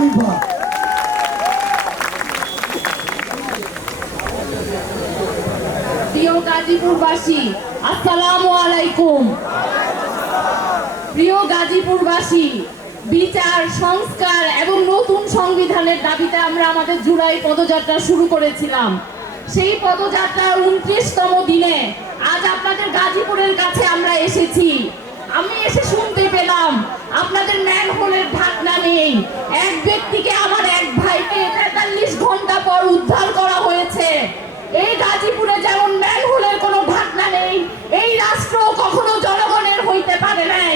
নিভা প্রিয় গাজীপুরবাসী, আসসালামু আলাইকুম। প্রিয় গাজীপুরবাসী, বিচার, সংস্কার এবং নতুন সংবিধানের দাবিতে আমরা আমাদের জুলাই পদযাত্রা শুরু করেছিলাম। সেই পদযাত্রার উনত্রিশতম দিনে আজ আপনাদের গাজীপুরের কাছে আমরা এসেছি। ব্যক্তিকে আমার এক ভাইকে তেতাল্লিশ ঘণ্টা পর উদ্ধার করা হয়েছে। এই গাজীপুরে যেমন ম্যানহোলের কোনো ঢাকনা নেই, এই রাষ্ট্র কখনো জনগণের হইতে পারে নাই।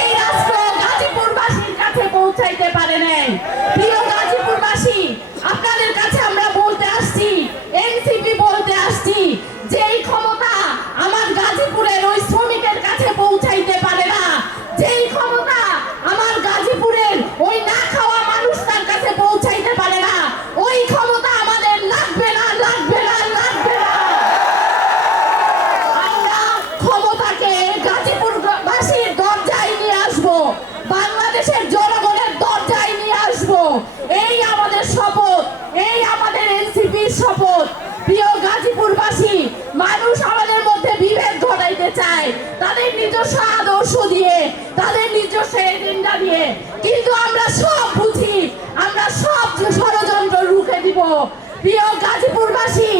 এই রাষ্ট্র গাজীপুরবাসীর কাছে পৌঁছাইতে পারে নাই। প্রিয় গাজীপুরবাসী, আপনাদের কাছে আমরা বলতে আসছি, এনসিপি বলতে আসছি এনসিপির শপথ। প্রিয় গাজীপুরবাসী, মানুষ আমাদের মধ্যে বিভেদ ঘটাইতে চায়। তাদের নিজস্ব আদর্শ দিয়ে, তাদের নিজস্ব এজেন্ডা দিয়ে। কিন্তু আমরা সব বুঝি, আমরা সব ষড়যন্ত্র রুখে দিব। প্রিয় গাজীপুরবাসী,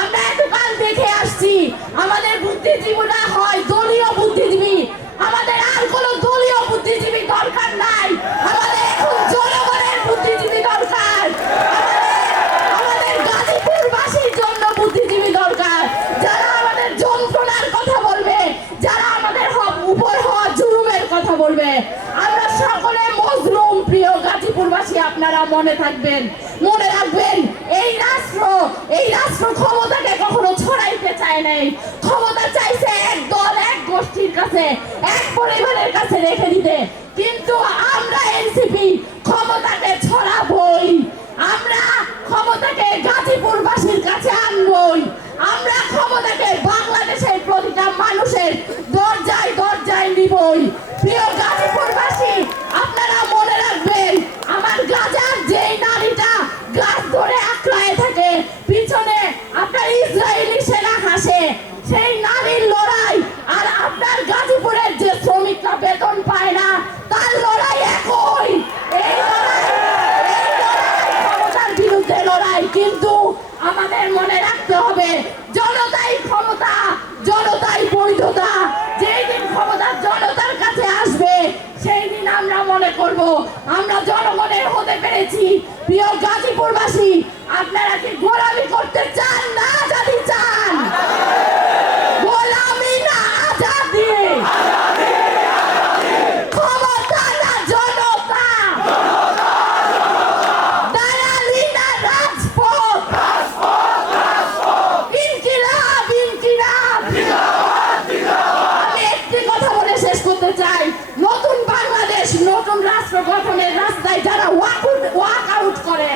আমরা এতকাল দেখে আসছি, আমাদের বুদ্ধিজীবীরা আপনারা মনে থাকবেন, মনে রাখবেন, এই রাষ্ট্র এই রাষ্ট্র ক্ষমতাকে কখনো ছড়াইতে চায় নাই। ক্ষমতা চাইছে এক দল, এক গোষ্ঠীর কাছে, এক পরিবারের কাছে রেখে দিতে। হাসে সেই নারীর লড়াই আর আপনার গাজীপুরের যে শ্রমিকরা বেতন পায় না, তার লড়াই একই। এই কিন্তু আমাদের মনে রাখতে হবে, জনতাই ক্ষমতা, জনতাই বৈধতা। যেই দিন ক্ষমতা জনতার কাছে আসবে, সেই দিন আমরা মনে করব, আমরা জনগণের হতে পেরেছি। প্রিয় গাজীপুরবাসী, আপনারা কি গোলামি করতে চান না আজাদি চান গোলামি না আজাদি ক্ষমতা না জনতা দালালি না রাজপথ ইনকিলাব ইনকিলাব আমি একটি কথা বলে শেষ করতে চাই নতুন নতুন রাষ্ট্র গঠনের রাস্তায় যারা ওয়াক আউট করে